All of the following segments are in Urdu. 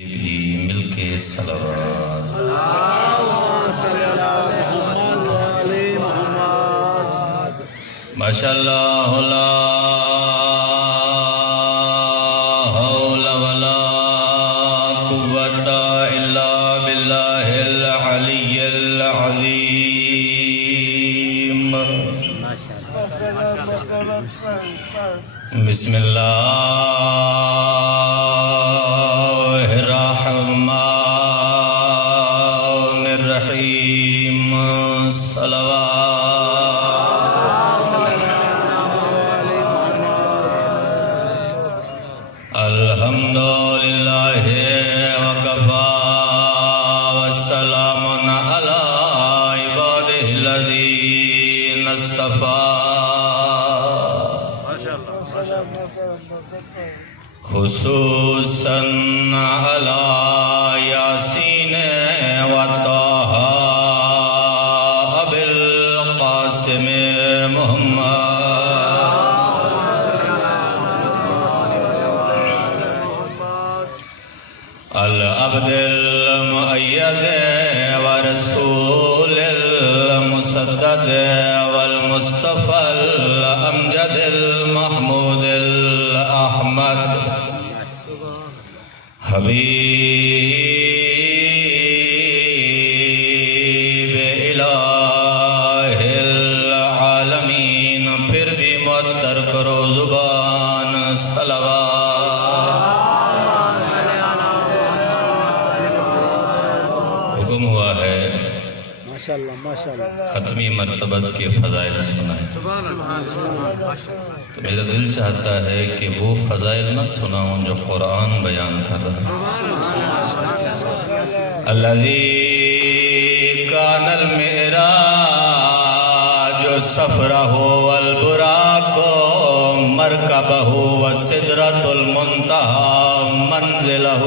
یہ بھی مل کے صلوات اللہم صلی علی محمد و علی محمد۔ ماشاءاللہ لا حول ولا قوة الا باللہ العلی العظیم۔ بسم اللہ الرحمن الرحیم۔ صلوات الحمدللہ وکفی والسلام علی عبادہ الذین اصطفی، خصوصاً علی یاسین و طہ ابی القاسم محمد العبد المؤید ورسول المسدد والمصطفى الامجد المحمود الاحمد حبیب الہ العالمین۔ پھر بھی معطر کرو زبان صلوات۔ حکم ہوا ہے ماشاءاللہ ماشاءاللہ۔ ختمی مرتبت کے فضائل سنائیں، تو میرا دل چاہتا ہے کہ وہ فضائل نہ سناؤں جو قرآن بیان کر رہا ہے۔ الذی کان المعراج سفرہ والبراق مرکبہ وسدرۃ المنتہی منزلہ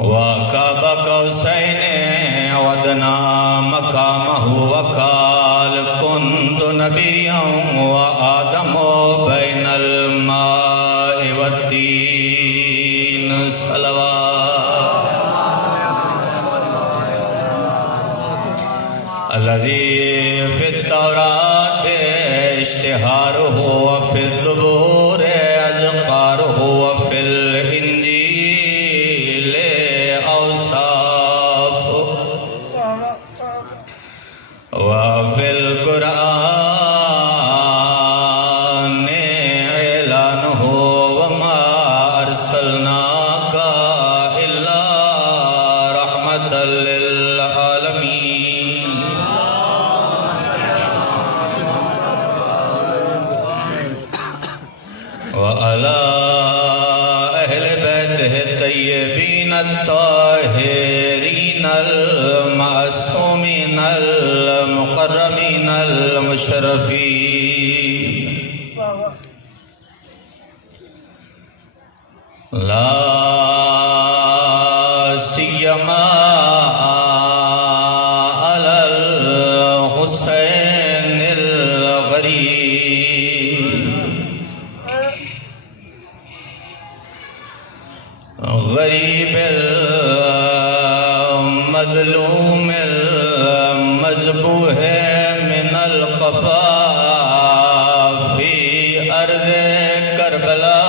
وقاب قوسین وادنی مقامہ وقال کنت نبیا وآدم بین الماء والطین۔ صلوات الذی فی التوراۃ اشتہارہ وفی الزبور اذکارہ وفی الانجیل اوصاف وفی القرآن اعلانہ وما ارسلناک الا رحمۃ للعالمین۔ وعلى أهل بيته الطيبين الطاهرين المعصومين المقربين المشرفين، لا سيما على الحسين الغريب غریب المظلوم المذبوح من القفا فی ارض کربلا،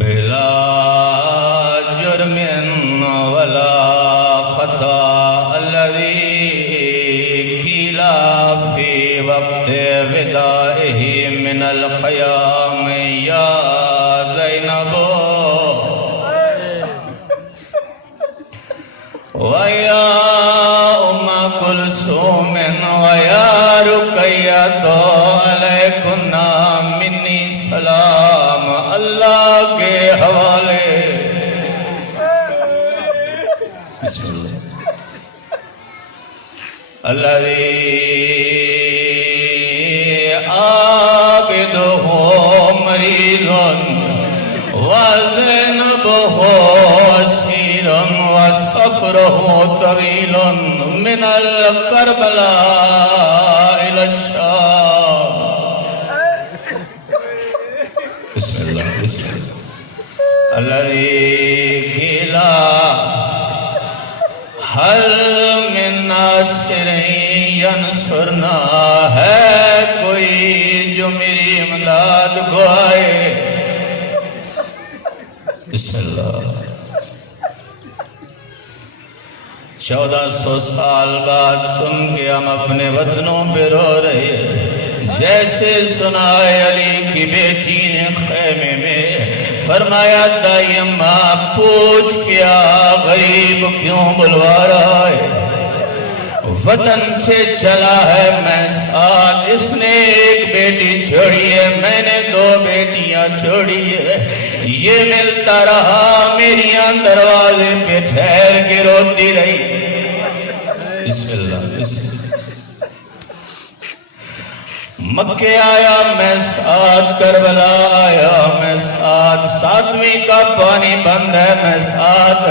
بلا جرم ولا خطا، الذی قیل فی وقت وداعہ من القیام یا زینب ویا ام کلثوم ویا رقیۃ علیکن منی سلام۔ اللہ کے حوالے بسم اللہ۔ الذی عابدہ مریض وذنبہ اسیر وسفرہ طویل من الکربلاء إلى الشام بسم اللہ بسم اللہ الذی کھیلا حل من ناصر ینصرنا، ہے کوئی جو میری امداد کو آئے. بسم اللہ. 1400 سال بعد سن کے ہم اپنے وطنوں پہ رو رہے ہیں. جیسے سنا علی کی بیٹی نے خیمے میں فرمایا دائی اماں پوچھ کیا غریب کیوں بلوا رہا ہے؟ وطن سے چلا ہے میں ساتھ، اس نے ایک بیٹی چھوڑی ہے، میں نے 2 بیٹیاں چھوڑی ہے. یہ ملتا رہا میریاں دروازے پہ ٹھہر کے روتی رہی. بسم اللہ بسم اللہ. مکے آیا میں ساتھ، کربلا آیا میں ساتھ، 7ویں کا پانی بند ہے میں ساتھ،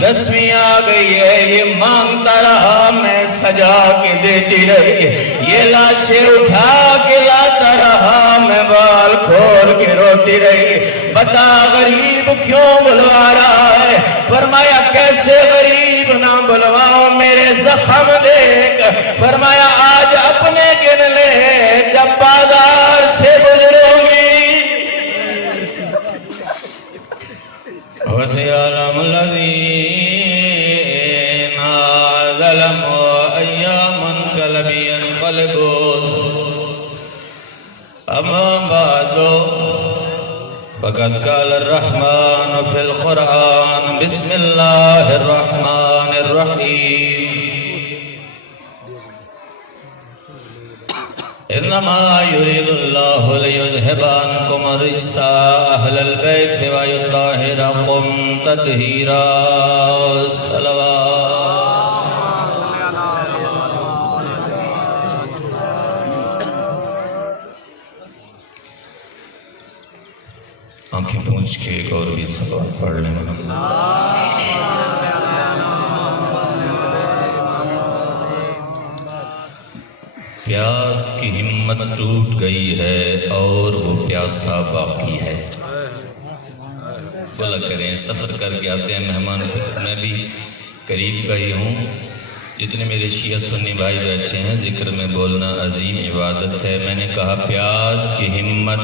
10ویں آ گئی ہے یہ مانگتا رہا میں سجا کے دیتی رہی. یہ لاشیں اٹھا کے لاتا رہا میں بال کھول کے روتی رہی. بتا غریب کیوں بلوا رہا ہے؟ فرمایا کیسے غریب نہ بلواؤ، میرے زخم دیکھ. فرمایا آج اپنے گن لے جب بازار سے گزروں گی. وَسَيَعْلَمُ الَّذِينَ ظَلَمُوا أَيَّ مُنْقَلَبٍ يَنْقَلِبُونَ. أَمَّا بَعْدُ فَقَدْ قَالَ الرَّحْمَنُ فِي الْقُرْآنِ بِسْمِ اللَّهِ الرَّحْمَنِ الرَّحِيمِ. إنما يريد الله ليذهب عنكم الرجس أهل البيت ويطهركم تطهيرا. صلوات. آنکھیں پونچھ کے ایک اور بھی صلوات پڑھ لیں. پیاس کی ہمت ٹوٹ گئی ہے اور وہ پیاسا باقی ہے. بولا کریں سفر کر کے آتے ہیں مہمان. میں بھی قریب کا ہی ہوں. جتنے میرے شیعہ سنی بھائی بیٹھے ہیں ذکر میں بولنا عظیم عبادت ہے. میں نے کہا پیاس کی ہمت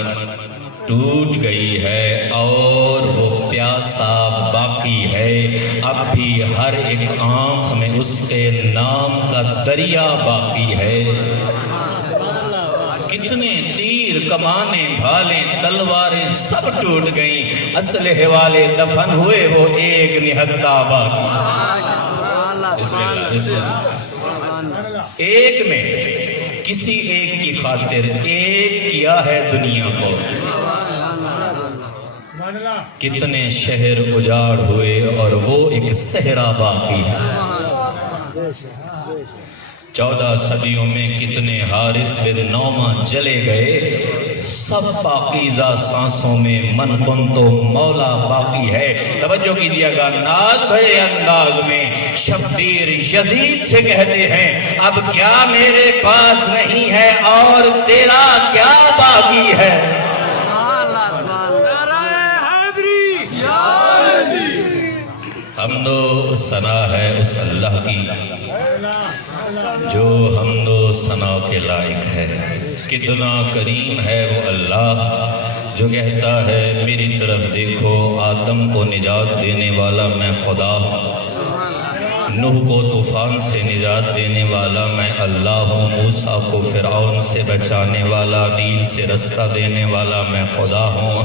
ٹوٹ گئی ہے اور وہ پیاسا باقی ہے. اب بھی ہر ایک آنکھ میں اس کے نام کا دریا باقی ہے. کتنے تیر کمانے بھالیں تلواریں سب ٹوٹ گئیں، اسلحے والے دفن ہوئے وہ ایک نہتا باقی. بسم اللہ بسم اللہ. ایک میں کسی ایک کی خاطر ایک کیا ہے دنیا کو. کتنے شہر اجاڑ ہوئے اور وہ ایک صحرا باقی ہے. 14 صدیوں میں کتنے حارث بن نعمان جلے گئے. سب پاکیزہ سانسوں میں من کن تو مولا باقی ہے. توجہ کیجیے گا ناز بھرے انداز میں شبیر یزید سے کہتے ہیں اب کیا میرے پاس نہیں ہے اور تیرا کیا باقی ہے. حمد و ثنا ہے اس اللہ کی جو حمد و ثنا کے لائق ہے. کتنا کریم ہے وہ اللہ جو کہتا ہے میری طرف دیکھو، آدم کو نجات دینے والا میں خدا ہوں، نوح کو طوفان سے نجات دینے والا میں اللہ ہوں، موسیٰ کو فرعون سے بچانے والا، نیل سے رستہ دینے والا میں خدا ہوں،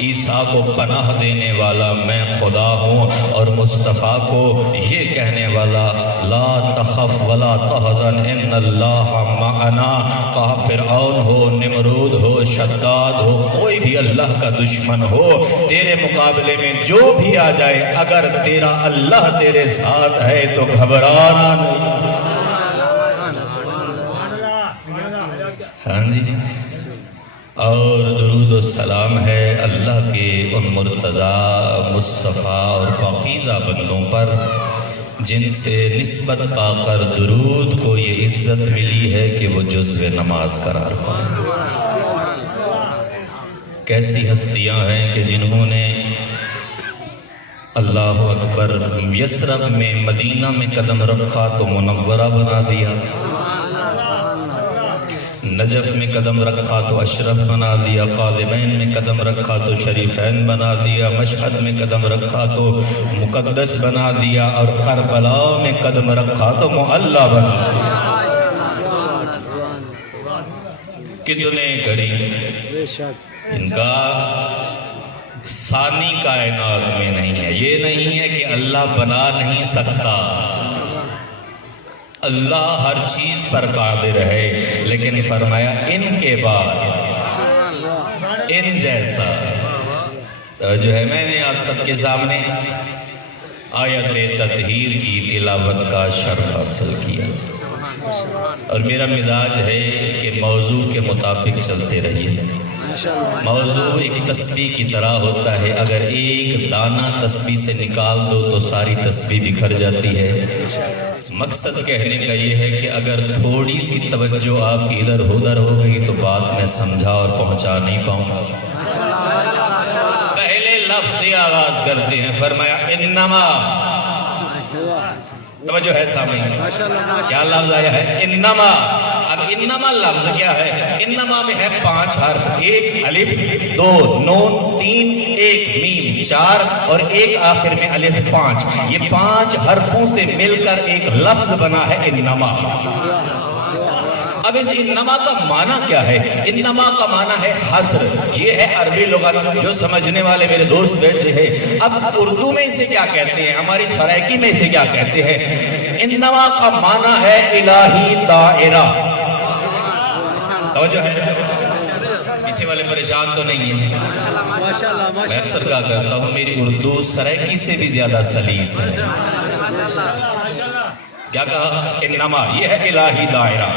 عیسیٰ کو پناہ دینے والا میں خدا ہوں، اور مصطفیٰ کو یہ کہنے والا لا تخف ولا تحزن ان اللہ معنا. کہا فرعون ہو، نمرود ہو، شداد ہو، کوئی بھی اللہ کا دشمن ہو، تیرے مقابلے میں جو بھی آ جائے اگر تیرا اللہ تیرے ساتھ ہے تو گھبرانا نہیں. ہاں جی. اور درود و سلام ہے اللہ کے ان مرتضیٰ مصطفیٰ اور پاکیزہ بندوں پر جن سے نسبت پا کر درود کو یہ عزت ملی ہے کہ وہ جزو نماز قرار پائے. کیسی ہستیاں ہیں کہ جنہوں نے اللہ اکبر یثرب میں مدینہ میں قدم رکھا تو منورہ بنا دیا، نجف میں قدم رکھا تو اشرف بنا دیا، قاذمین میں قدم رکھا تو شریفین بنا دیا، مشہد میں قدم رکھا تو مقدس بنا دیا، اور کربلا میں قدم رکھا تو معلی بنا دیا۔ کتنے کریم، بے شک ان کا ثانی کائنات میں نہیں ہے۔ یہ نہیں ہے کہ اللہ بنا نہیں سکتا، اللہ ہر چیز پر قادر ہے، لیکن فرمایا ان کے بعد ان جیسا۔ تو جو ہے میں نے آپ سب کے سامنے آیت تطہیر کی تلاوت کا شرف حاصل کیا، اور میرا مزاج ہے کہ موضوع کے مطابق چلتے رہیے۔ موضوع ایک تسبیح کی طرح ہوتا ہے، اگر ایک دانہ تسبیح سے نکال دو تو ساری تسبیح بکھر جاتی ہے۔ مقصد کہنے کا یہ ہے کہ اگر تھوڑی سی توجہ آپ کی ادھر ادھر ہو گئی تو بات میں سمجھا اور پہنچا نہیں پاؤں گا۔ پہلے لفظ سے آغاز کرتے ہیں، فرمایا انما، توجہ ہے سامنے، کیا لفظ آیا ہے؟ انما۔ اب انما لفظ کیا ہے؟ انما میں ہے 5 حرف، 1 الف، 2 نون، 3 1 میم، 4 اور 1 آخر میں الف 5۔ یہ 5 حرفوں سے مل کر ایک لفظ بنا ہے انما۔ اب اس انما کا معنی کیا ہے؟ انما کا معنی ہے حصر، یہ ہے عربی لغت، جو سمجھنے والے میرے دوست بیٹھے ہیں۔ اب اردو میں اسے کیا کہتے ہیں، ہماری سرائکی میں اسے کیا کہتے ہیں؟ انما کا معنی ہے الہی دائرہ۔ توجہ ہے، کسی والے پریشان تو نہیں ہے؟ میں اکثر کہا کرتا ہوں میری اردو سرائکی سے بھی زیادہ سلیس ہے۔ کیا کہا؟ انما، یہ ہے الہی دائرہ۔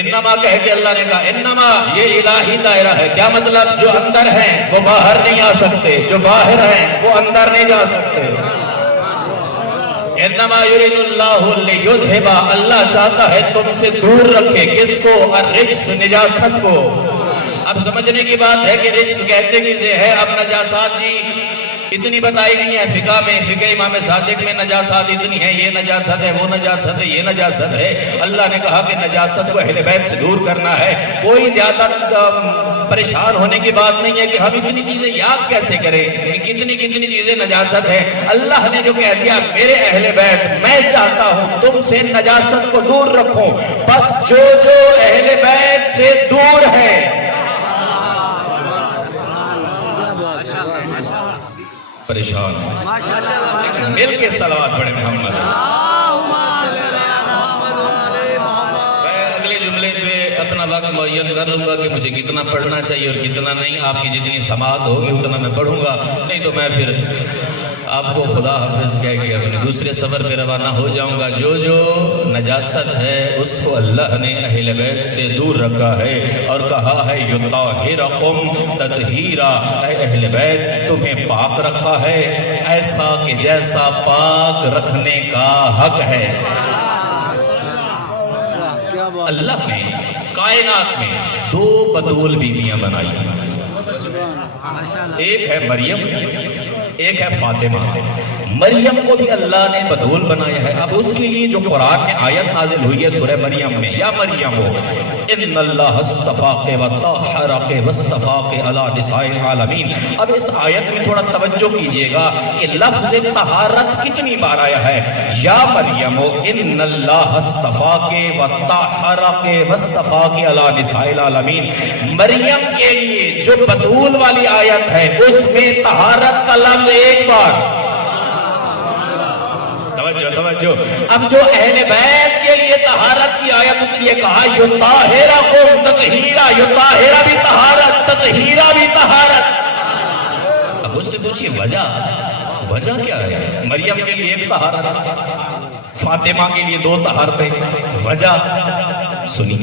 انما کہہ کے اللہ نے کہا انما یہ الہی دائرہ ہے۔ کیا مطلب؟ جو اندر ہیں وہ باہر نہیں آ سکتے، جو باہر ہیں وہ اندر نہیں جا سکتے۔ انما یرید اللہ لیذھب، اللہ چاہتا ہے تم سے دور رکھے، کس کو؟ الرجس، نجاست کو۔ اب سمجھنے کی بات ہے کہ رجس کہتے کسے ہے؟ اب نجاسات جی اتنی بتائی گئی ہیں فقہ میں، فقہ امام صادق میں نجاسات اتنی ہیں، یہ نجاست ہے، وہ نجاست ہے، یہ نجاست ہے۔ اللہ نے کہا کہ نجاست کو اہل بیت سے دور کرنا ہے۔ کوئی زیادہ پریشان ہونے کی بات نہیں ہے کہ ہم اتنی چیزیں یاد کیسے کریں کہ کتنی کتنی چیزیں نجاست ہیں۔ اللہ نے جو کہہ دیا میرے اہل بیت، میں چاہتا ہوں تم سے نجاست کو دور رکھوں، بس جو جو اہل بیت سے دور ہے پریشان ہے۔ مل کے صلوات پڑھیں محمد۔ میں اگلے جملے پہ اپنا وقت معین کر لوں گا کہ مجھے کتنا پڑھنا چاہیے اور کتنا نہیں۔ آپ کی جتنی سماعت ہوگی اتنا میں پڑھوں گا، نہیں تو میں پھر آپ کو خدا حافظ کہہ کے اپنے دوسرے سفر پہ روانہ ہو جاؤں گا۔ جو جو نجاست ہے اس کو اللہ نے اہل بیت سے دور رکھا ہے اور کہا ہے یطہرکم تطہیرا، اے اہل بیت تمہیں پاک رکھا ہے ایسا کہ جیسا پاک رکھنے کا حق ہے۔ اللہ نے کائنات میں 2 بطول بیویاں بنائی ہیں، ایک ہے مریم، ایک ہے فاطمہ۔ مریم کو بھی اللہ نے بطول بنایا ہے۔ اب اس کے لیے جو قرآن میں آیت نازل ہوئی ہے سورہ مریم میں، یا مریم ہو ان اللہ اصطفاک و طہرک واصطفاک علی نساء العالمین۔ اب اس آیت میں تھوڑا توجہ کیجئے گا کہ لفظ طہارت کتنی بار آیا ہے۔ یا مریم ان اللہ اصطفاک و طہرک واصطفاک علی نساء العالمین، مریم کے لیے جو بطول والی آیت ہے اس میں طہارت کا لفظ ایک بار۔ توجہ۔ اب جو اہل بیت کے لیے طہارت کی آیت اتری ہے، کہا یطہرکم تطہیرا، یطہرا بھی طہارت، تطہیرا بھی طہارت۔ اب اس سے پوچھئے وجہ کیا ہے؟ مریم کے لیے ایک طہارت، فاطمہ کے لیے 2 طہارتیں، وجہ سنی۔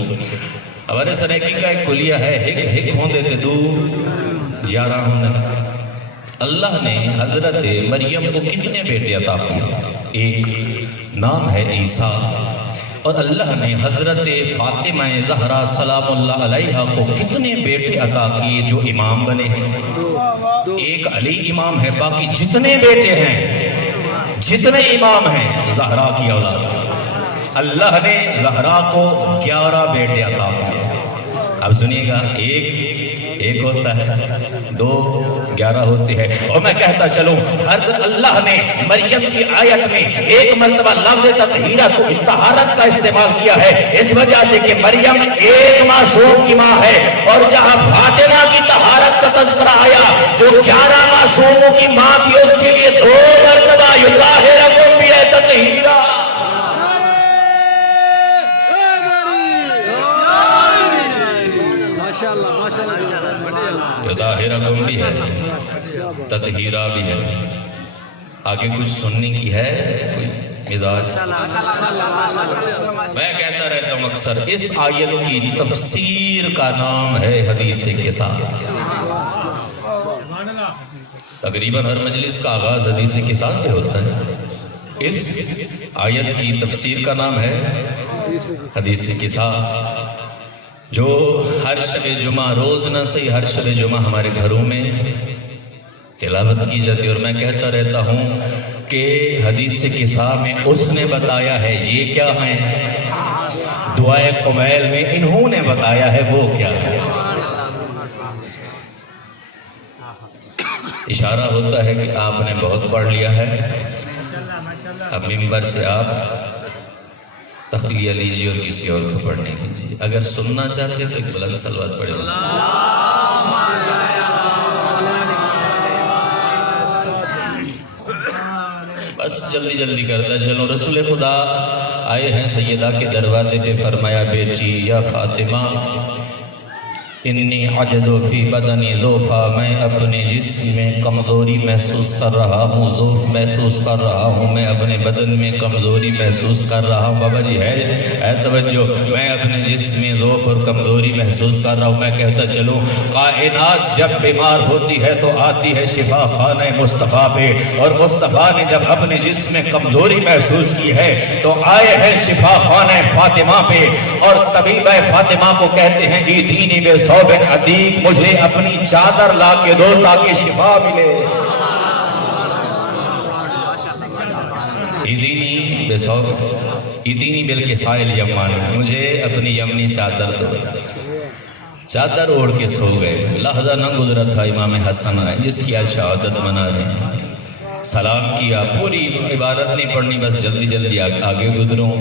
ہمارے سرائکی کا ایک کلیہ ہے، ہک ہوں دیتے دور 11 ہونے۔ اللہ نے حضرت مریم کو کتنے بیٹے عطا کیے؟ ایک، نام ہے عیسیٰ۔ اور اللہ نے حضرت فاطمہ زہرا سلام اللہ علیہا کو کتنے بیٹے عطا کیے جو امام بنے ہیں؟ ایک علی امام ہے، باقی جتنے بیٹے ہیں، جتنے امام ہیں، زہرا کی اولاد۔ اللہ نے زہرا کو 11 بیٹے عطا کیے۔ اب سنیے گا، ایک ہوتا ہے، 2 11 ہوتی ہے۔ اور میں کہتا چلوں، اللہ نے مریم کی آیت میں ایک مرتبہ لفظ تطہیرہ کو طہارت کا استعمال کیا ہے، اس وجہ سے کہ مریم ایک معصوم کی ماں ہے، اور جہاں فاطمہ کی طہارت کا تذکرہ آیا جو 11 معصوموں کی ماں تھی، اس کے لیے 2 مرتبہ یطہرکم بھی ہے تطہیرہ۔ یطہرکم بھی ہے، تطہیرہ بھی ہے۔ آگے کچھ سننے کی ہے کوئی مزاج؟ میں کہتا رہتا ہوں اکثر، اس آیت کی تفسیر کا نام ہے حدیث قصاص۔ تقریباً ہر مجلس کا آغاز حدیث قصاص سے ہوتا ہے۔ اس آیت کی تفسیر کا نام ہے حدیث قصاص، جو ہر شب جمعہ، روز نہ صحیح ہر شب جمعہ ہمارے گھروں میں تلاوت کی جاتی ہے۔ اور میں کہتا رہتا ہوں کہ حدیث قصاص میں اس نے بتایا ہے یہ کیا ہے، دعائے قمیل میں انہوں نے بتایا ہے وہ کیا ہے۔ اشارہ ہوتا ہے کہ آپ نے بہت پڑھ لیا ہے، اب ممبر سے آپ تخلیہ لیجیے اور کسی اور کو پڑھنے دیجیے۔ اگر سننا چاہتے تو ایک بلند صلوات پڑھے۔ بس جلدی جلدی کرتا چلو۔ رسول خدا آئے ہیں سیدہ کے دروازے پہ، فرمایا بیٹی یا فاطمہ انی عجد فی بدنی ضعفا، میں اپنے جسم میں کمزوری محسوس کر رہا ہوں، ضعف محسوس کر رہا ہوں، میں اپنے بدن میں کمزوری محسوس کر رہا ہوں۔ بابا جی ہے توجہ، میں اپنے جسم میں ضعف اور کمزوری محسوس کر رہا ہوں۔ میں کہتا چلوں، کائنات جب بیمار ہوتی ہے تو آتی ہے شفا خانہ مصطفیٰ پہ، اور مصطفیٰ نے جب اپنے جسم میں کمزوری محسوس کی ہے تو آئے ہیں شفا خانہ فاطمہ پہ، اور طبیبہ فاطمہ کو کہتے ہیں ایدینی بے ثوب عدیق، مجھے اپنی چادر لا کے دو تاکہ شفا ملے۔ ایدینی بے ثوب، ایدینی بالکسائل یمان، مجھے اپنی یمنی چادر دو۔ چادر اوڑھ کے سو گئے، لحظہ نہ گزرا تھا امام حسن آئے جس کی آج شہادت منا رہے ہیں۔ سلام کیا، پوری عبارت نہیں پڑھنی، بس جلدی جلدی آگے گزروں۔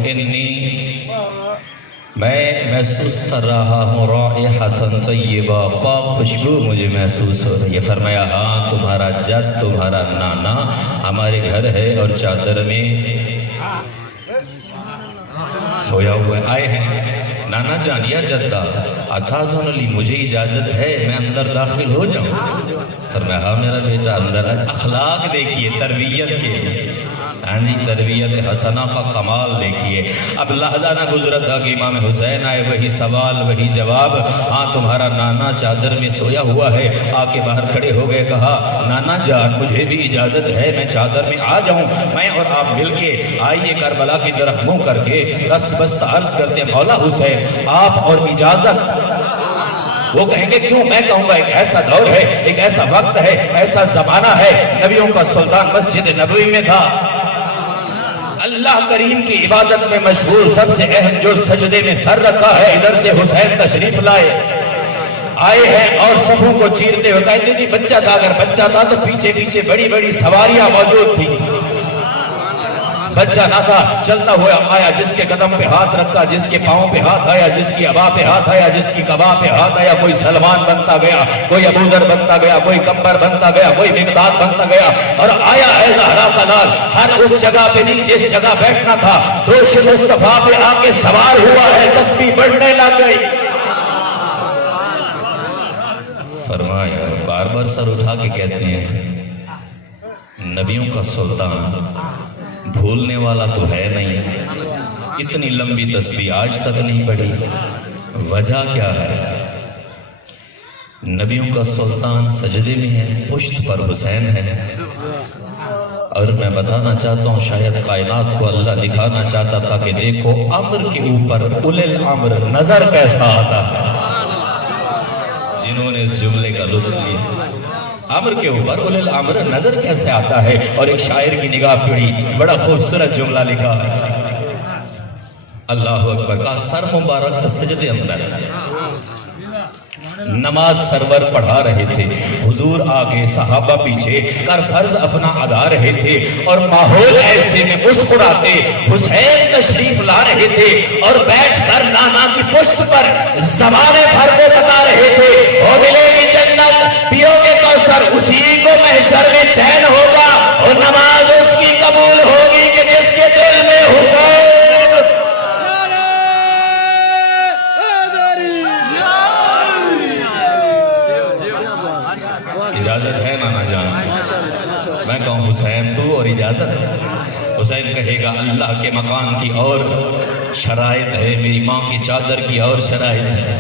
میں محسوس کر رہا ہوں رائحۃ طیبہ، پاک خوشبو مجھے محسوس ہو رہی ہے۔ فرمایا ہاں تمہارا جد، تمہارا نانا ہمارے گھر ہے اور چادر میں سویا ہوا ہے۔ آئے ہیں نانا جان یا جدہ، اتاذن لی، مجھے اجازت ہے میں اندر داخل ہو جاؤں؟ فرمایا ہاں میرا بیٹا اندر۔ اخلاق دیکھیے تربیت کے، ہاں جی تربیت حسنہ کا کمال دیکھیے۔ اب لحظہ نہ گزرا تھا کہ امام حسین آئے، وہی سوال وہی جواب، ہاں تمہارا نانا چادر میں سویا ہوا ہے۔ آ کے باہر کھڑے ہو گئے، کہا نانا جان مجھے بھی اجازت ہے میں چادر میں آ جاؤں؟ میں اور آپ مل کے آئیے کربلا کی طرف منہ کر کے دست بست عرض کرتے مولا حسین آپ اور اجازت۔ وہ کہیں گے کیوں؟ میں کہوں گا ایک ایسا دور ہے، ایک ایسا وقت ہے، ایسا زمانہ ہے، نبیوں کا سلطان مسجد نبوی میں تھا، اللہ کریم کی عبادت میں مشغول، سب سے اہم جو سجدے میں سر رکھا ہے، ادھر سے حسین تشریف لائے آئے ہیں اور صفوں کو چیرتے ہوئے کہتے جی بچہ تھا، اگر بچہ تھا تو پیچھے پیچھے بڑی بڑی سواریاں موجود تھی، بچہ نہ تھا، چلتا ہوا آیا، جس کے قدم پہ ہاتھ رکھا، جس کے پاؤں پہ ہاتھ آیا، جس کی ابا پہ ہاتھ آیا، جس کی قبا پہ ہاتھ آیا، کوئی سلمان بنتا گیا، کوئی ابو ذر بنتا گیا، کوئی کمبر بنتا گیا، کوئی مقداد بنتا گیا، اور آیا ہے زہرا کا لال، ہر اس جگہ پہ نہیں جس جگہ بیٹھنا تھا دوش مصطفیٰ پہ آ کے سوار ہوا ہے، تسبیح بڑھنے لگ گئی۔ فرمایا بار بار سر اٹھا کے کہتے ہیں نبیوں کا سلطان بھولنے والا تو ہے نہیں، اتنی لمبی تسبیح آج تک نہیں پڑھی، وجہ کیا ہے؟ نبیوں کا سلطان سجدے میں ہے، پشت پر حسین ہے۔ اور میں بتانا چاہتا ہوں شاید کائنات کو اللہ دکھانا چاہتا تھا کہ دیکھو امر کے اوپر اولے الامر نظر کیسا آتا ہے۔ جنہوں نے اس جملے کا لطف لیا، امر کے اوپر اولے الامر نظر کیسے آتا ہے۔ اور ایک شاعر کی نگاہ پڑی، بڑا خوبصورت جملہ لکھا ہے، اللہ اکبر، کا سر مبارک تھا سجدے اندر، نماز سرور پڑھا رہے تھے، حضور آگے صحابہ پیچھے، کر فرض اپنا ادا رہے تھے، اور ماحول ایسے میں مسکراتے حسین تشریف لا رہے تھے، اور بیٹھ کر نانا کی پشت پر زبانیں بھر کو بتا رہے تھے، او ملے گی جنت، پیو گے کوثر، اسی کو محشر میں چین ہوگا، اور نماز اس کی قبول ہوگی کہ جس کے دل میں حسین۔ اجازت ہے نانا جان؟ میں کہوں حسین تو، اور اجازت؟ حسین کہے گا اللہ کے مکان کی اور شرائط ہے، میری ماں کی چادر کی اور شرائط ہے،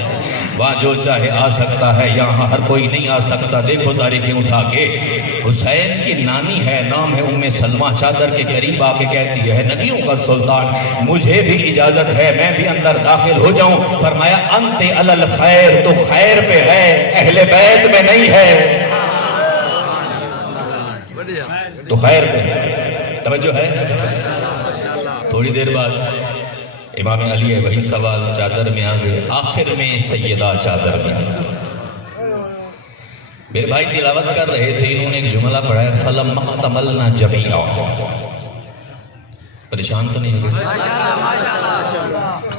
وہاں جو چاہے آ سکتا ہے، یہاں ہر کوئی نہیں آ سکتا۔ دیکھو تاریخیں اٹھا کے، حسین کی نانی ہے، نام ہے ام سلمہ، چادر کے قریب آ کے کہتی ہے نبیوں کا سلطان مجھے بھی اجازت ہے میں بھی اندر داخل ہو جاؤں۔ فرمایا انت علی الخیر، تو خیر پہ ہے، اہل بیت میں نہیں ہے، تو خیر پہ توجہ ہے۔ تھوڑی دیر بعد امام علی ہے، وہی سوال چادر میں آگے، آخر میں سیدہ چادر میں۔ میرے بھائی تلاوت کر رہے تھے، انہوں نے ایک جملہ پڑھا ہے فَلَمَّا اقْتَمَلْنَا جَمِيعًا، پریشان تو نہیں ہوگے؟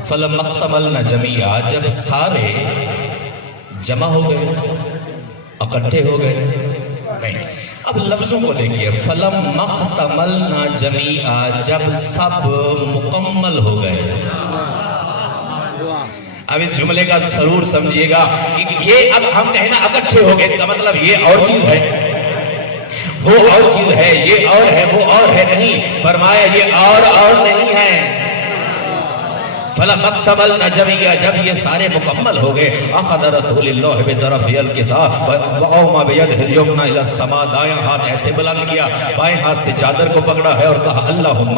فَلَمَّا اقْتَمَلْنَا جَمِيعًا، جب سارے جمع ہو گئے، اکٹھے ہو گئے، نہیں، اب لفظوں کو دیکھئے، فَلَمَّا اقْتَمَلْنَا جَمِيعًا، جب سب مکمل ہو گئے۔ اب اس جملے کا ضرور سمجھیے گا، یہ اب ہم کہیں نا اکٹھے ہو گئے، اس کا مطلب یہ اور چیز ہے، وہ اور چیز ہے، یہ اور ہے، وہ اور ہے، نہیں، فرمایا یہ اور نہیں ہے۔ فَلَمَّا اقْتَمَلْنَا جَمِيعًا، جب یہ سارے مکمل ہو گئے، أَخَذَ رَسُولِ اللَّهِ بِطَرَفِيَ الْكِسَاءِ وَأَوْمَا بِيَدِهِ الْيُمْنَى إِلَى السَّمَاءِ، دائیں ہاتھ ایسے بلند کیا، بائیں ہاتھ سے چادر کو پکڑا ہے اور کہا اللہم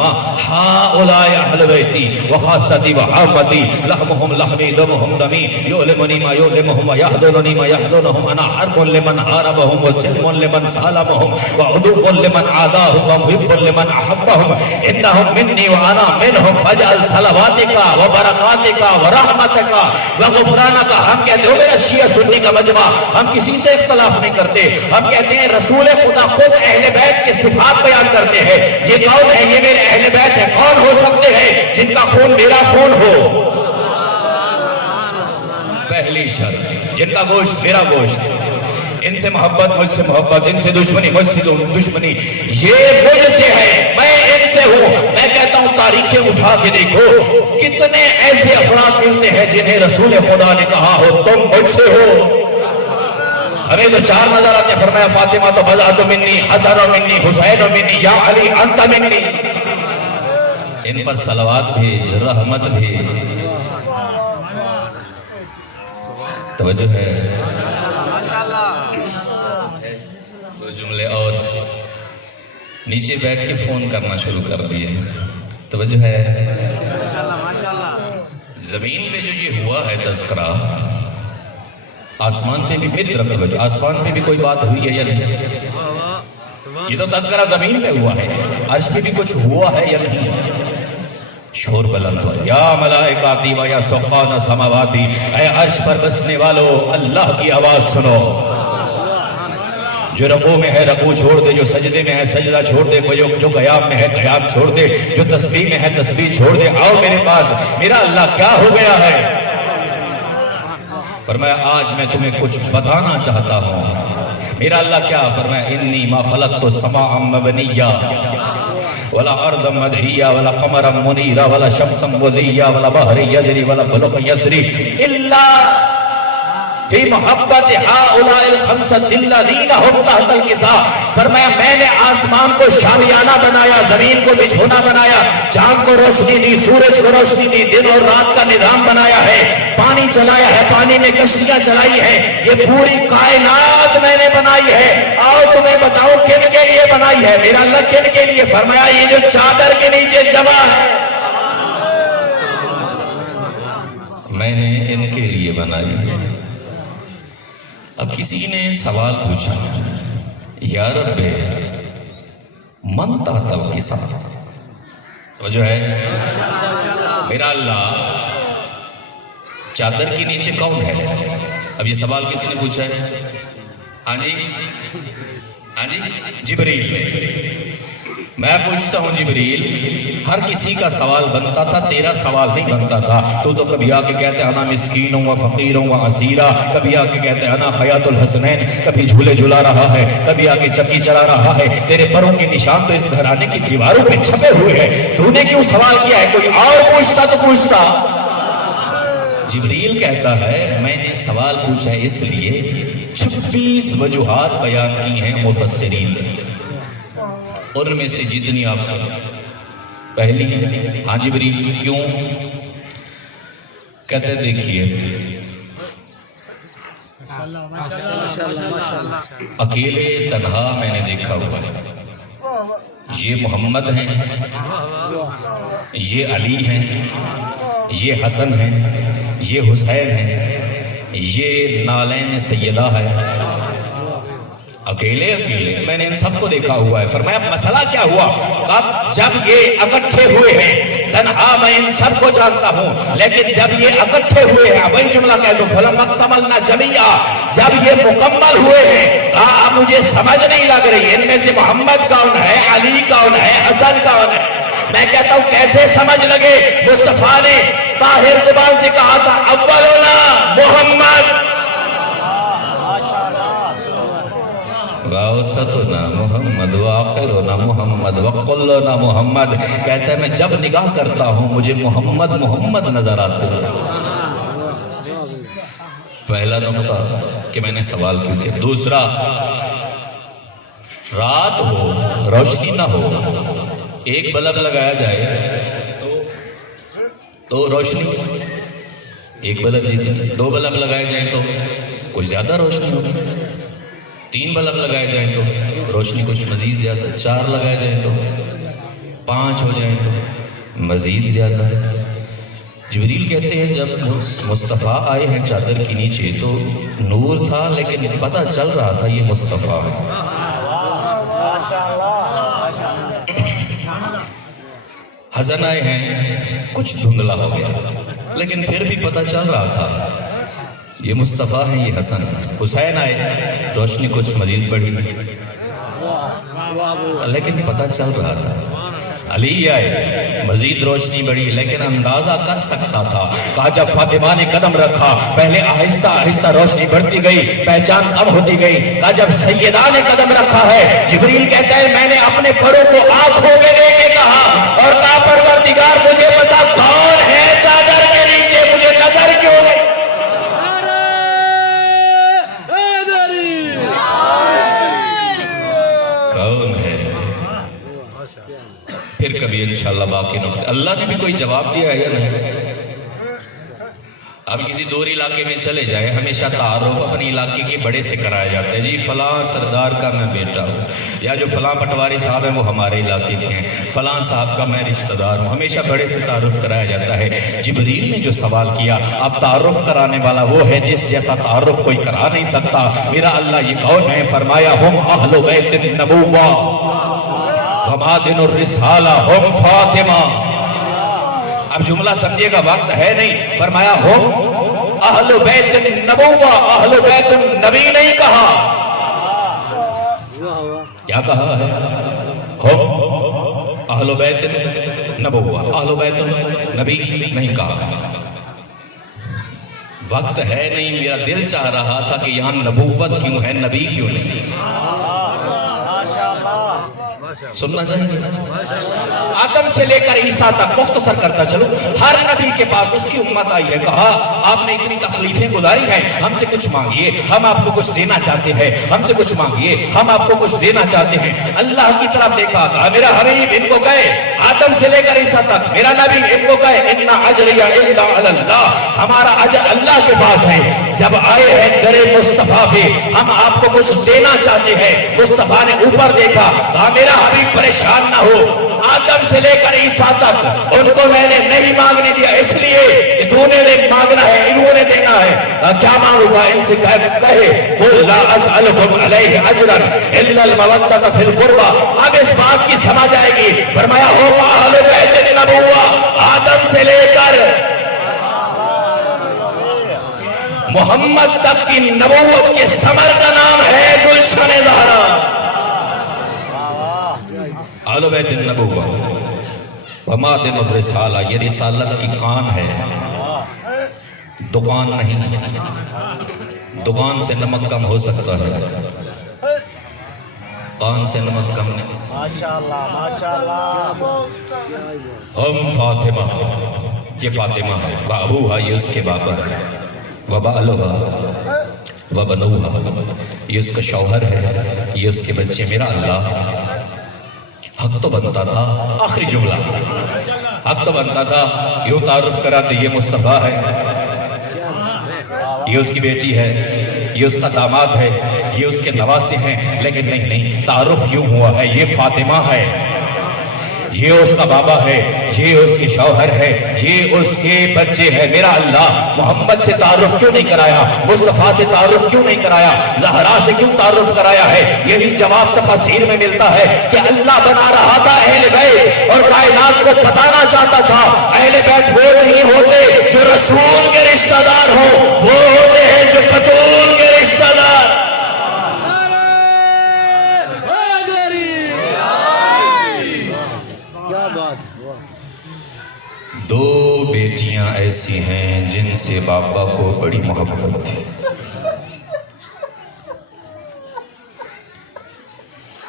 ہؤلاء اہل بیتی وخاصتی وعامتی، لحمہم لحمی دمہم دمی، یؤلمنی ما یؤلمہم ویحضننی ما یحضنہم، انا حرب لمن حاربہم وسلم لمن سالمہم وعدو لمن عاداہم ومحب لمن احبہم، انہم منی وانا منہم، فاجعل صلواتک برکاتکا ورحمتکا وغفرانکا۔ ہم کہتے ہو میرا شیعہ سنی کا مجمع، ہم کسی سے اختلاف نہیں کرتے، ہم کہتے ہیں رسول خدا خود اہل بیت کے صفات بیان کرتے ہیں، یہ کون ہے؟ یہ میرے اہل بیت ہے۔ کون ہو سکتے ہیں؟ جن کا خون میرا خون ہو، پہلی شرط، جن کا گوشت میرا گوشت، ان سے محبت مجھ سے محبت، ان سے دشمنی مجھ سے دشمنی، یہ مجھ سے ہے، میں ان سے ہوں۔ میں کہتا ہوں تاریخیں اٹھا کے دیکھو، کتنے ایسے افراد ملتے ہیں جنہیں رسول خدا نے کہا ہو تم مجھ سے ہو۔ ہمیں تو چار نظر آتے، فرمایا فاطمہ تو بضعۃ منی، حسن منی، حسین منی، یا علی انت منی۔ ان پر صلوات بھیج، رحمت بھیج، توجہ ہے۔ دو جملے اور، نیچے بیٹھ کے فون کرنا شروع کر دیے، توجہ ہے۔ زمین پہ جو یہ ہوا ہے تذکرہ، آسمان پہ بھی میری طرف توجہ، آسمان پہ بھی کوئی بات ہوئی ہے یا نہیں؟ یہ تو تذکرہ زمین پہ ہوا ہے، عرش پہ بھی کچھ ہوا ہے یا نہیں؟ شور بلند ہوا، یا ملائکاتی و یا سقان سماواتی، اے عرش پر بسنے والو اللہ کی آواز سنو۔ جو رکوع میں ہے رکوع چھوڑ دے، جو سجدے میں ہے سجدہ چھوڑ دے، جو قیام میں ہے قیام چھوڑ دے، جو تسبیح میں ہے تسبیح چھوڑ دے، آؤ میرے پاس، میرا اللہ کیا ہو گیا ہے؟ فرمایا آج میں تمہیں کچھ بتانا چاہتا ہوں۔ میرا اللہ کیا؟ فرمایا انی ما خلقت السماء مبنیہ ولا ارضا مدحیہ ولا قمرا منیرا ولا شمسا مضیہ ولا بحر یجری ولا فلک یسری الا فی محبت ہؤلاء الخمسۃ الذین هم تحت الکساء، فرمایا میں نے آسمان کو شامیانہ بنایا، زمین کو بچھونا بنایا، چاند کو روشنی دی، سورج کو روشنی دی، دن اور رات کا نظام بنایا ہے، پانی چلایا ہے، پانی میں کشتیاں چلائی ہیں، یہ پوری کائنات میں نے بنائی ہے۔ آؤ تمہیں بتاؤ کن کے لیے بنائی ہے میرا اللہ، کن کے لیے؟ فرمایا یہ جو چادر کے نیچے جمع ہے میں نے ان کے لیے بنائی ہے۔ اب کسی نے سوال پوچھا، یا رب من تحت الکساء، سمجھو ہے میرا اللہ چادر کے نیچے کون ہے؟ اب یہ سوال کسی نے پوچھا ہے؟ ہاں جی جبریل۔ میں پوچھتا ہوں جبریل، ہر کسی کا سوال بنتا تھا، تیرا سوال نہیں بنتا تھا۔ تو کبھی آ کے کہتے انا مسکین و فقیر و اسیرا، کبھی آ کے کہتے انا حیات الحسنین، کبھی جھولے جھلا رہا ہے، کبھی آ کے چکی چلا رہا ہے۔ تیرے پروں کے نشان تو اس گھرانے کی دیواروں پہ چھپے ہوئے ہیں، تو نے کیوں سوال کیا ہے؟ کوئی اور پوچھتا تو پوچھتا۔ جبریل کہتا ہے میں نے سوال پوچھا اس لیے 26 وجوہات بیان کی ہیں مفسرین نے، ان میں سے جتنی آپ سن پہلی ہے ہاں جبریل کیوں؟ کہتے دیکھیے اکیلے تنہا میں نے دیکھا ہوا ہے، یہ محمد ہیں، یہ علی ہیں، یہ حسن ہیں، یہ حسین ہیں، یہ نالین سیدہ ہے، اکیلے میں نے ان سب کو دیکھا ہوا ہے۔ فرمایا مسئلہ کیا ہوا؟ اب جب یہ اکٹھے ہوئے ہیں، تنہا میں ان سب کو جانتا ہوں، لیکن جب یہ اکٹھے ہوئے ہیں، وہی جملہ کہہ دو فَلَمَّا اكْتَمَلْنَا جَمِيعًا، جب یہ مکمل ہوئے ہیں، مجھے سمجھ نہیں لگ رہی ان میں سے محمد کون ہے، علی کون ہے، حسن کون ہے؟ میں کہتا ہوں کیسے سمجھ لگے؟ مصطفیٰ نے طاہر زبان سے کہا تھا اولنا محمد وَأَوْسَطُنَا محمد وَآخِرُنَا محمد وَقُلُّنَا محمد۔ کہتا ہے میں جب نگاہ کرتا ہوں مجھے محمد نظر آتے ہیں۔ پہلا نقطہ کہ میں نے سوال کیوں کیا۔ دوسرا، رات ہو روشنی نہ ہو، ایک بلب لگایا جائے تو روشنی ایک بلب جیتے، 2 بلب لگائے جائیں تو کچھ زیادہ روشنی ہوگی، 3 بلب لگائے جائیں تو روشنی کچھ مزید زیادہ، 4 لگائے جائیں تو 5 ہو جائیں تو مزید زیادہ۔ جبریل کہتے ہیں جب مصطفیٰ آئے ہیں چادر کے نیچے تو نور تھا، لیکن پتہ چل رہا تھا یہ مصطفیٰ ہے۔ حسن آئے ہیں، کچھ دھندلا ہو گیا، لیکن پھر بھی پتہ چل رہا تھا یہ مصطفیٰ ہیں، یہ حسن۔ حسین آئے، روشنی کچھ مزید بڑھی، لیکن پتہ چل رہا تھا۔ علی آئے، مزید روشنی بڑھی، لیکن اندازہ کر سکتا تھا۔ کہا جب فاطمہ نے قدم رکھا پہلے آہستہ آہستہ روشنی بڑھتی گئی، پہچان کم ہوتی گئی۔ کہا جب سیدہ نے قدم رکھا ہے، جبریل کہتا ہے میں نے اپنے پروں کو آنکھوں میں لے کے کہا اور کہا پروردگار مجھے پتا کون ہے چادر کے نیچے، مجھے نظر کیوں نہیں؟ کون ہے؟ پھر کبھی انشاءاللہ باقی نقطے اللہ نے بھی کوئی جواب دیا ہے یا نہیں؟ اب کسی دور علاقے میں چلے جائے، ہمیشہ تعارف اپنے علاقے کے بڑے سے کرایا جاتا ہے، جی فلاں سردار کا میں بیٹا ہوں، یا جو فلاں پٹواری صاحب ہیں وہ ہمارے علاقے کے ہیں، فلاں صاحب کا میں رشتہ دار ہوں، ہمیشہ بڑے سے تعارف کرایا جاتا ہے۔ جبریل نے جو سوال کیا، اب تعارف کرانے والا وہ ہے جس جیسا تعارف کوئی کرا نہیں سکتا۔ میرا اللہ یہ کون ہے؟ فرمایا ہم اہل بیت النبوہ ومعادن الرسالہ ہم فاطمہ۔ اب جملہ سمجھے گا، وقت ہے نہیں۔ فرمایا ہم اہل بیت النبوہ، اہل بیت النبی نہیں کہا، کیا کہا ہے؟ ہم اہل بیت النبوہ، اہل بیت النبی نہیں کہا۔ وقت ہے نہیں، میرا دل چاہ رہا تھا کہ یہاں نبوت کیوں ہے، نبی کیوں نہیں؟ سننا چاہیے آدم سے لے کر عیسیٰ تک مختصر کرتا چلو ہر نبی کے پاس اس کی امت آئی ہے کہا آپ نے اتنی تکلیفیں گزاری ہیں ہم سے کچھ مانگیے ہم آپ کو کچھ دینا چاہتے ہیں ہم سے کچھ مانگیے ہم آپ کو کچھ دینا چاہتے ہیں اللہ کی طرف دیکھا کہا میرا حبیب ان کو کہے آدم سے لے کر عیسیٰ تک میرا نبی ان کو کہے اِنَّ أَجْرِيَ إِلَّا عَلَى اللَّهِ ہمارا اجر اللہ کے پاس ہے جب آئے ہیں در مصطفیٰ پہ ہم آپ کو کچھ دینا چاہتے ہیں مصطفیٰ نے اوپر دیکھا کہا میرا حبیب پریشان نہ ہو آدم سے لے کر عیسیٰ تک ان کو میں نے نہیں مانگنے دیا اس لیے کہ تو نے مانگنا ہے انہوں نے دینا ہے کیا مانگوں گا ان سے کہے قُلْ لَا أَسْأَلُكُمْ عَلَيْهِ أَجْرًا إِلَّا الْمَوَدَّةَ فِي الْقُرْبَى اب اس بات کی سمجھ آئے گی فرمایا ہو اہل بیت النبوہ آدم سے لے کر محمد تک کی نبوت کے ثمر کا نام ہے گلشن زہرا اہل بیت النبوہ ومادن الرسالہ یہ رسالت کی کان ہے دکان نہیں دکان سے نمک کم ہو سکتا ہے کان سے نمک کم نہیں ماشاءاللہ ماشاءاللہ ام فاطمہ یہ فاطمہ ہے بابوہا یہ اس کے باپا ہے وبالوہا وبنوہا یہ اس کا شوہر ہے یہ اس کے بچے میرا اللہ حق تو بنتا تھا آخری جملہ حق تو بنتا تھا یوں تعارف کراتے یہ مصطفیٰ ہے یہ اس کی بیٹی ہے یہ اس کا داماد ہے یہ اس کے نواسے ہیں لیکن نہیں تعارف یوں ہوا ہے یہ فاطمہ ہے یہ اس کا بابا ہے یہ اس کے شوہر ہے یہ اس کے بچے ہے میرا اللہ محمد سے تعارف کیوں نہیں کرایا مصطفیٰ سے تعارف کیوں نہیں کرایا زہرا سے کیوں تعارف کرایا ہے یہی جواب تفاسیر میں ملتا ہے کہ اللہ بنا رہا تھا اہل بیت اور کائنات کو بتانا چاہتا تھا اہل بیت وہ نہیں ہوتے جو رسول کے رشتہ دار ہوں وہ ہوتے ہیں جو بطول کے رشتہ دار کیا بات دو بیٹیاں ایسی ہیں جن سے باپا کو بڑی محبت تھی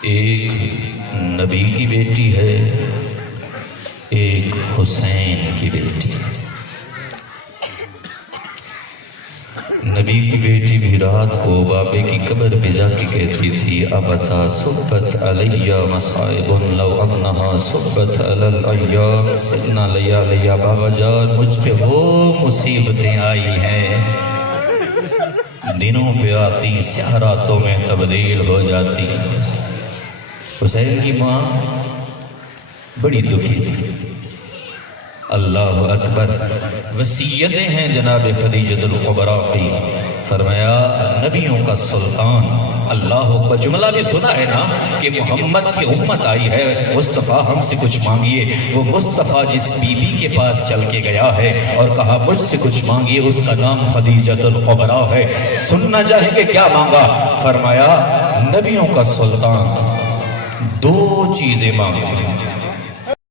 ایک نبی کی بیٹی ہے ایک حسین کی بیٹی ہے نبی کی بیٹی بھی رات کو بابے کی قبر پہ جا کے کہتی تھی ابتا صبت علیہ مصائب لو انہا صبت علی الایام سجنا لیا لیا بابا جان مجھ پہ وہ مصیبتیں آئی ہیں دنوں پہ آتی سیاہ راتوں میں تبدیل ہو جاتی حسین کی ماں بڑی دکھی تھی اللہ اکبر وصیتیں ہیں جناب خدیجہ الکبریٰ کی فرمایا نبیوں کا سلطان اللہ اکبر جملہ بھی سنا ہے نا کہ محمد کی امت آئی ہے مصطفیٰ ہم سے کچھ مانگیے وہ مصطفیٰ جس بی بی کے پاس چل کے گیا ہے اور کہا مجھ سے کچھ مانگیے اس کا نام خدیجہ الکبریٰ ہے سننا چاہیں کہ کیا مانگا فرمایا نبیوں کا سلطان دو چیزیں مانگتے ہیں